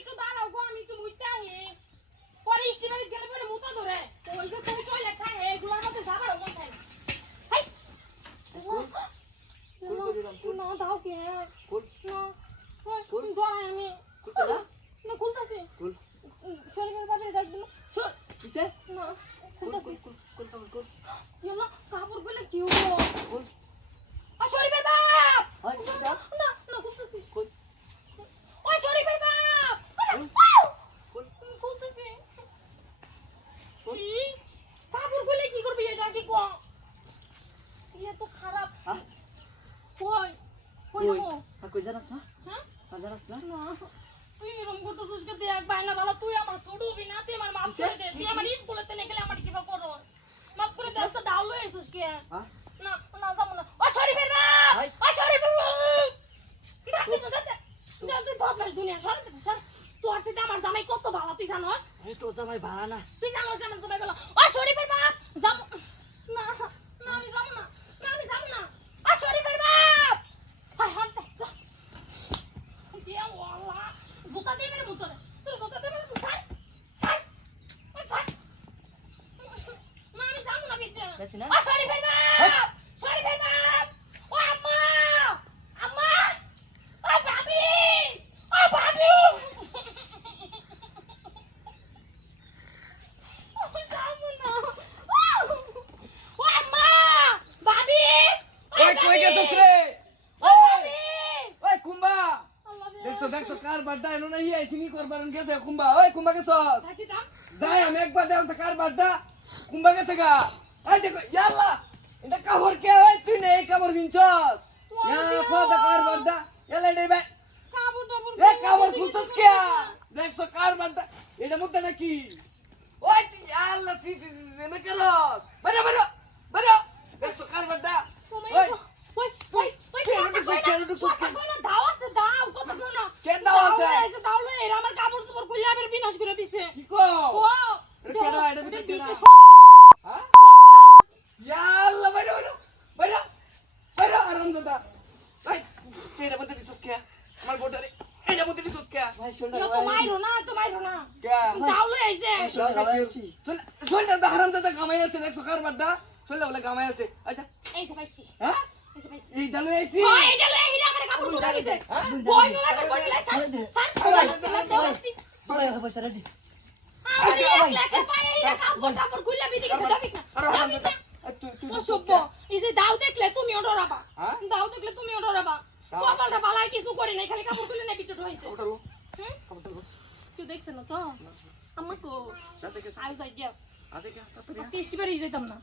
একটু দাঁড়াও গো, আমি একটু মুইতে আহি। পরে স্টিমারে গেলে পরে মুতা ধরে। ওই যে তুই চলে খায় এগুলোর মধ্যে যাবার মন চায় না। হাই। না দাও কে? না। ওই ধরাই আমি। না খুলতাছি। শরীরের বাপের ডাক দিল। সর। কিসে? না খুলতাছি। কুল। ইয়াল্লা কাপড় গুলো কি হলো? ওই শরীফের বাপ! ওই যা। না খুলতাছি। কুল। ওই শরীফের বাপ! কুল। খুলতাছি। সি কাপড় গুলো কি করবি এটা কি কো? ইয়ে তো খারাপ। হ্যাঁ? কই কই? হো? কই জানাস না? হ্যাঁ? জানাস না? না তুই এরকম করতেছিস কে? দেখ বাইনা ভালো, তুই আমার ছুটবি না, তুই আমার মাফ করে দে। তুই আমার স্কুলেতে নিয়ে গেলে আমার কিবা করো? মাফ করে দে, তো দাও লই আইছিস কে? হ্যাঁ? না যাবো না। ও শরীফের বাপ! ভাই। ও শরীফের বাপ! ডাক্তার তো যাচ্ছে। তুই বদমাশ দুনিয়া, সর। তোর সাথে আমার জামাই কত ভালো তুই জানোস? আরে তোর জামাই ভাড়া না। তুই জানোস আমার জামাই ভালো? ও শরীফের বাপ! যাবো না আমি যাবো না। ও শরীফের বাপ! হাই হানতে যা। দিয়া ওয়াল্লাহ জুতা দিয়ে মেরে মুছলে। তুই জুতা দিয়ে মেরে মুছাই। সাই। না আমি যাবো না বিদ্যা। যাচ্ছি না? ও শরীফের বাপ! শরীফের বাপ! ও আম্মা! ও ভাবি! ও ভাবি! ও যাবো না। ও আম্মা! ভাবি! ওই কই গেছস রে? ওই! ওই কুম্বা! আল্লাহ রে। দেখছো কার বাড্ডা এনো না হিয়া সিনি করবারন গেছে কুম্বা। ওই কুম্বা গেছস? থাকি দাম। যাই আমি একবার দেখছ কার বাড্ডা কুম্বা গেছে গা। এই দেখো ইয়াল্লা এটা কাপড় কে ওই তুই নেই কাপড় কিনছস? ইয়া ফাদা কার বাড্ডা এলে নেই ভাই। এ কাপড় খুলছস কে? দেখছো কার বাড্ডা এটা মধ্যে নাকি? ওই তুই ইয়াল্লা সি এনে কেলস। বাইরে দেখছো কার বাড্ডা? ওই ওই দাও আছে দাও কত কেউ না কেন দাও আছে? দাও লই এরা আমার কাপড় চোপড় কইলা আবার বিনাশ করে দিছে। কি কো? ও এটা কেডা? এটা ভিতরে কেডা? হ্যাঁ? ইয়াল্লা বাইরে আরাম দাদা। ভাই তেরে মধ্যে দিছস কে? আমার বোটারে এটা মধ্যে দিছস কে? ভাই তো মাইরো না কে? দাও লই আইছে। চল দাদা হারাম দাদা কামাই আছে দেখছো কার বাড্ডা? চল বলে কামাই আছে। আচ্ছা এই যে পাইছি হ্যাঁ? এই যে পাইছি এই ডালে আইছি। ও এটা লই এরা আমার কাপড় ধরে দিছে। হ্যাঁ? বই নুলা করে বসলে স্যার আমার পায়ে এরা কাপড় খুললা বিদি কিছু যাবি না। আরে হারাম দাদা তুই অসভ্য এই যে দাও দেখলে তুমিও ডরাবা। হ্যাঁ? দাও দেখলে তুমিও ডরাবা। কপালটা বালার কিছু করে নাই, খালি কাপড় খুলে নাই ভিতরে হইছে। ওটালো হুম ওটালো তুই দেখছ না তো আমাকে সাথে কে আইজ আইডিয়া আছে কে তাড়াতাড়ি আজকে স্টিবারে যেতাম না।